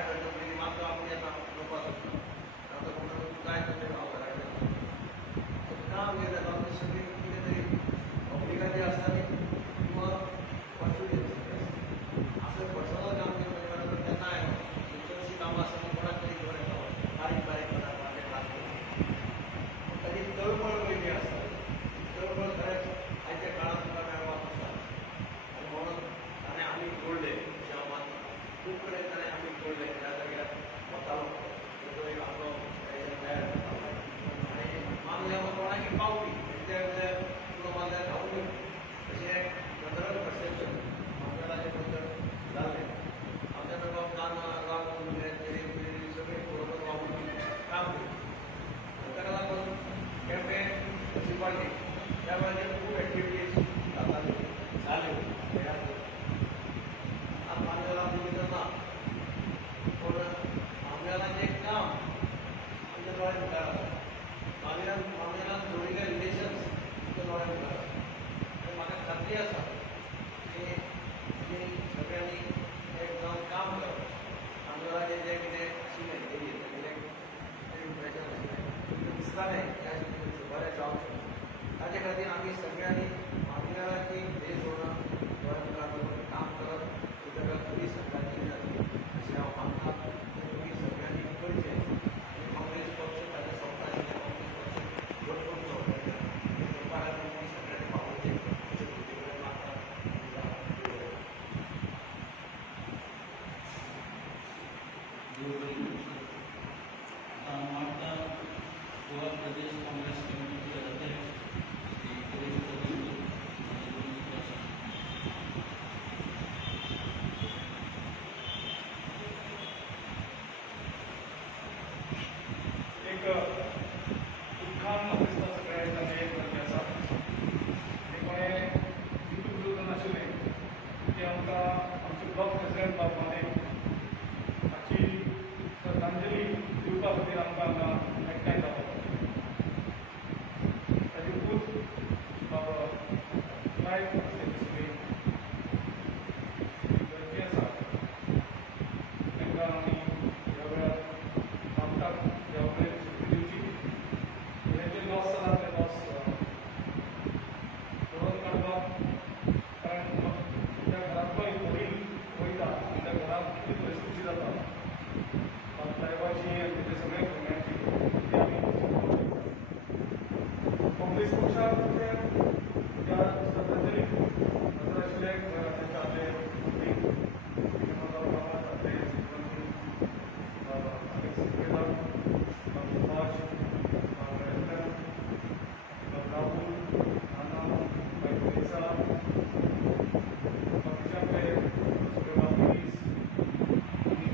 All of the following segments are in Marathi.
काय करतो तरी मात्र आपण येता नफा सुटतो आता कोणाला काय करते भाव करायचं काम गेलं तर आपले सगळे किती तरी अवघिकाचे असतात किंवा पशु असं पडसाला काम केलं तर त्यांना आहे तुमची कामं असताना कोणाच तरी घेऊन येतो बारीक बारीक पदार्थाचे क्लास मग कधी तळमळ वेगळी असतात तळमळ खरंच आजच्या काळात तुला मिळावा असतात आणि म्हणून आणि आम्ही जोडले जेव्हा खूप कडे त्याने आम्ही जोडले त्या जाग्यात बतालो तो एक अनुभव आणि मानल्या मग कोणाची पावली त्या तुला मला धावून घेऊ तसे 15% मंडळाच्याबद्दल झाले आमच्या नगाव कान गाव सगळे बरोबर वाहून काम केलं त्याला लागून कॅम्पेन म्युन्सिपाल्टी त्यावेळेला खूप ॲक्टिव्हिटीज झाले आज मान्याला बघितलं ना पण मान्यालाचे काम आमच्या डोळ्यात उठायला मान्याला जोडीच्या रिलेशन्स आमच्या डोळ्यात उठायला आणि मला खात्री असा की सगळ्यांनी एक जाऊन काम करावं आमच्याला जे कितें आशिल्लें दिसता नाही त्या बऱ्याच जॉब ताचे खातीर आमी सगळ्यांनी मान्यवराची हे सोडून गोंय काम करप ताका खरी सरकारची अशी हांव मागता तुमी सगळ्यांनी करचें आनी काँग्रेस पक्ष ताच्या संस्थांनी काँग्रेस पक्ष भरपूर सहकार्य करपा खातीर तुमी सगळ्यांनी पावोवचें अशें तुमचे कडेन मागता गोवा प्रदेश काँग्रेस कमिटीचे अध्यक्ष श्री गिरीश चौधरी एक उत्खान दिसता सगळ्या एक गरजे आसा आनी कोणें युट्यूब उलोवंक नाशिल्लें की आमकां आमचे ब्लॉक प्रेसिडेंट बाबमाने हाची श्रद्धांजली दिवपा खातीर आमकां हांगा एकठांय जावप ताची खूब लायफ सगळी गरजे आसा तांकां आमी ह्या वेळार मागतात ह्या वेळेर सुटी दिवची तेंचे लॉस जाला ते लॉस भरून काडपाक कारण त्या घरांतलो एक वडील वयता आनी त्या घरांत कितली परिस्थिती जाता लायफाची आनी ते सगळे भुरग्यांची ती आमी काँग्रेस पक्षाक त्या श्रद्धांजलीक हजर आशिल्ले गोंयच्या आदले आदले श्रीमंती अलेक्स सुबेदार सुभाष राहुल नाना बायकोलिसा बाकीच्यांचे सगळे वापरीस आनी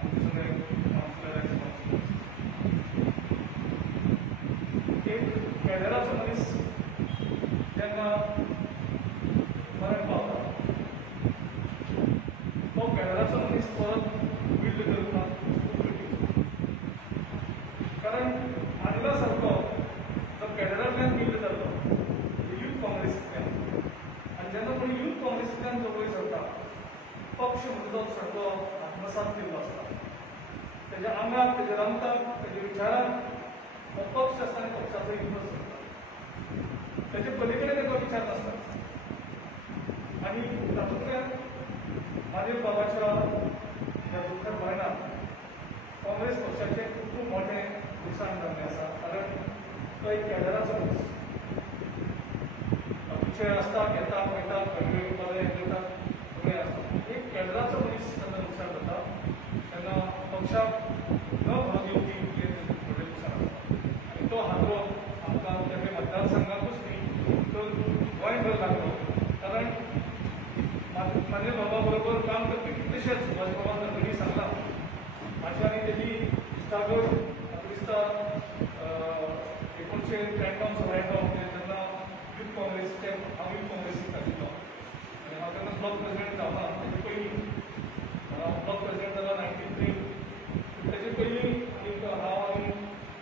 आमचे सगळे कावन्सिलर एक कॅडराचो मनीस जेन्ना मरण पावता तो कॅडराचो मनीस परत बिल्ड करपाक खूब गरजेचो कारण आदला सारको जो कॅडरांतल्यान बिल्ड जालो यूथ काँग्रेसींतल्यान आनी जेन्ना कोणी यूथ काँग्रेसींतल्यान जो वयर सरता पक्ष म्हणटा तो सारको आत्मसात केल्लो आसता तेज्या आंगाक तेज्या रमताक तेज्या विचाराक हो पक्ष आसता आनी पक्षाचो इंट्रस्ट करता तेजे पलीकडे तेका विचार नासता आनी तातूंतल्यान मानेव बाबाच्या ह्या दुखद मरणाक काँग्रेस पक्षाचें खूब मोठें नुकसाण जाल्लें आसा कारण तो एक कॅडराचो मनीस बाकीचे आसता घेता वयता खंय वयताले हें करता सगळें आसता एक कॅडराचो मनीस जेन्ना नुकसाण जाता तेन्ना पक्षाक न भाग येवपी व्हडलें नुकसाण आसता आनी तो हादरो आमकां केपें मतदारसंघाकूच न्ही तर गोंयभर लागलो कारण मान्य बाबा बरोबर काम करपी कितलेशेच सुभाष बाबा नंदणी सांगला म्हाजी आनी तेजी इश्टागत म्हाका दिसता 1993-94 जेन्ना यूथ काँग्रेसीचे हांव यूथ काँग्रेसींत आशिल्लो आनी हांव तेन्ना ब्लॉक प्रेसिडेंट जावना तेजे पयलीं ब्लॉक प्रेसिडेंट जाला 93 तेजे पयलीं हांव आनी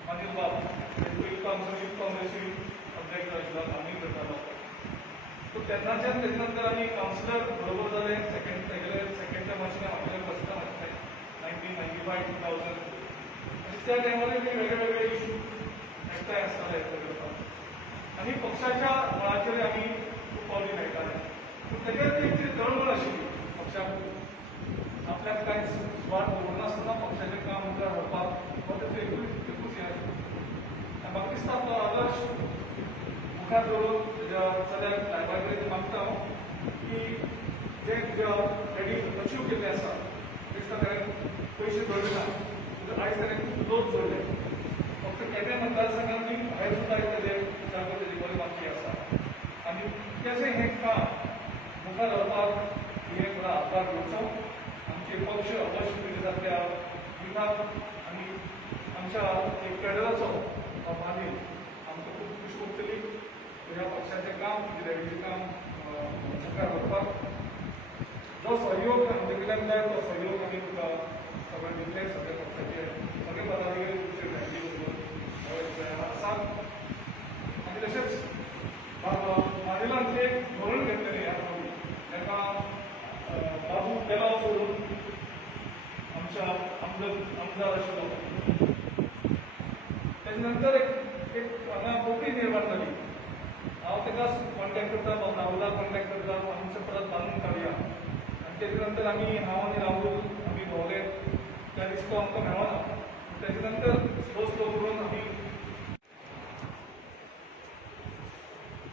मानेल बाब तेजे पयलीं तो आमचो यूथ काँग्रेसी अध्यक्ष आशिल्लो आमी करतालो सो तेन्नाच्यान तेजे नंतर आमी कावन्सिलर बरोबर जाले सेकंड टर्माचे हांव बसता बाय 2000 आणि त्या टायमाला मी वेगळे इश्यू एकठांय आसताले करपाक आनी पक्षाच्या बळाचेर आमी खूब पावली मेळटाले पूण तेजेर ती एक तळमळ आशिल्ली पक्षाक आपल्याक कांय स्वार्थ दवरनासतना पक्षाचें काम मुखार व्हरपाक हो तेचो एकूच हें आशिल्लो म्हाका दिसता तो आदर्श मुखार दवरून तेज्या चल्याक सायबा कडेन मागता हांव की जे तुज्या डॅडीन अचीव केल्लें आसा दिसता ताणें पयशे जोडले ना आयज ताणें लोक जोडले फक्त केपें मतदारसंघात न्ही भायर सुद्दां तेजे जागो तेजी बरी बाकी आसा आनी तेजें हें काम मुखार व्हरपाक तुवें थोडो हातभार घेवचो आमचे पक्ष अवश्य तुजे सारक्या युथाक आनी आमच्या एक कॅडराचो मागीर आमकां खूब खुशी भोगतली ह्या पक्षाचें काम तुजे डॅडीचें काम मुखार व्हरपाक जो सहयोग आमचे कडल्यान जाय तो सहयोग आमी तुका सगळे दितले सगळे पक्षाचे सगळे पदाधिकारी तुमचे फॅमिली बरोबर आसात आनी तशेंच मानेलांत एक धोरण घेतलेलें ह्या फावटी ताका बाबू बेलाव सोडून आमच्या आमदार आशिल्लो तेजे नंतर एक हांगा पोटी निर्माण जाली हांव ताका कॉन्टॅक्ट करता राहुलाक कॉन्टॅक्ट करता आमचें परत बांदून काडया आनी तेजे नंतर हांव आनी राहुल आमी भोंवले त्या दीस तो आमकां मेळना तेजे नंतर स्लो करून आमी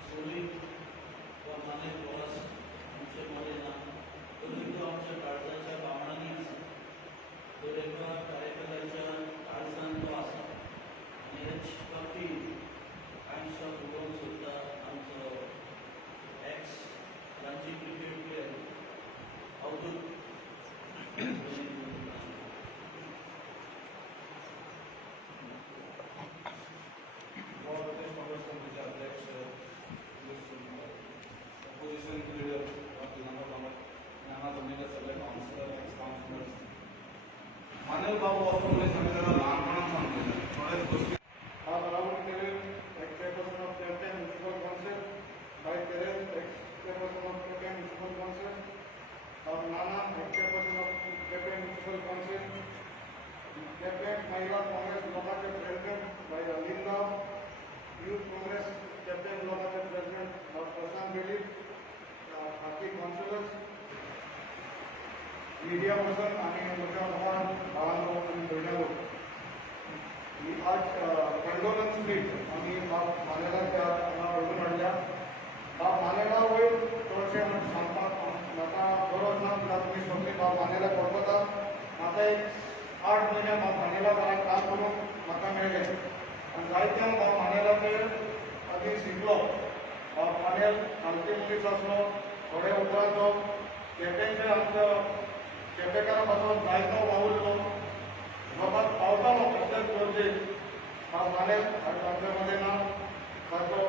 सोली वा माने प्रवास आमचे मध्ये ना तरी तो आमच्या काळजाच्या भावनांनी आसा तर एका कार्यकर्त्याच्या काळजान तो आसा आनी हेच बाकी कांयशा उलोवंक सोदता आमचो ex Ranchi cricket player Avdhoot Congress कमिटीचे अध्यक्ष अपोजिशन लीडर नाना जमलेले सगळे काउन्सिलर एक्स काउन्सिलर्स मानेल बाबू असं सांगितलं लहानपणात सांगितलं थोड्याच गोष्टी have allowed Karen, ex-chairperson of Champaign Municipal Council, by Karen, ex-chairperson of Champaign Municipal Council, of Nana, ex-chairperson of Champaign Municipal Council, Champaign Mahila Congress Lokache President by Alinda, Youth Congress Champaign Lokache President of Prashant Bedi, बाकी councillors, media person आणि मोठ्या भावांनो आणि बहिणींनो आज कंडोलन्स मीट आम्ही बाप मानेला त्या ओळखून हाडल्या बाप मानेला वयर चडशे सांगपाक म्हाका गरज ना कित्याक तुमी सगळीं बाप मानेला वळखता म्हाका एक 8 म्हयने बाप मानेला घरांत काम करून म्हाका मेळ्ळें आनी जायते हांव बाप मानेलाचे आदी शिकलो बाप मानेल खालती मनीस आसलो थोडे उपराचो केपेंचे आमचो केपेकारा पासून जायतो वावुरलो जगात पावतालो कसल्याच गरजेक बाप मानेल आमच्या मध्ये ना ताचो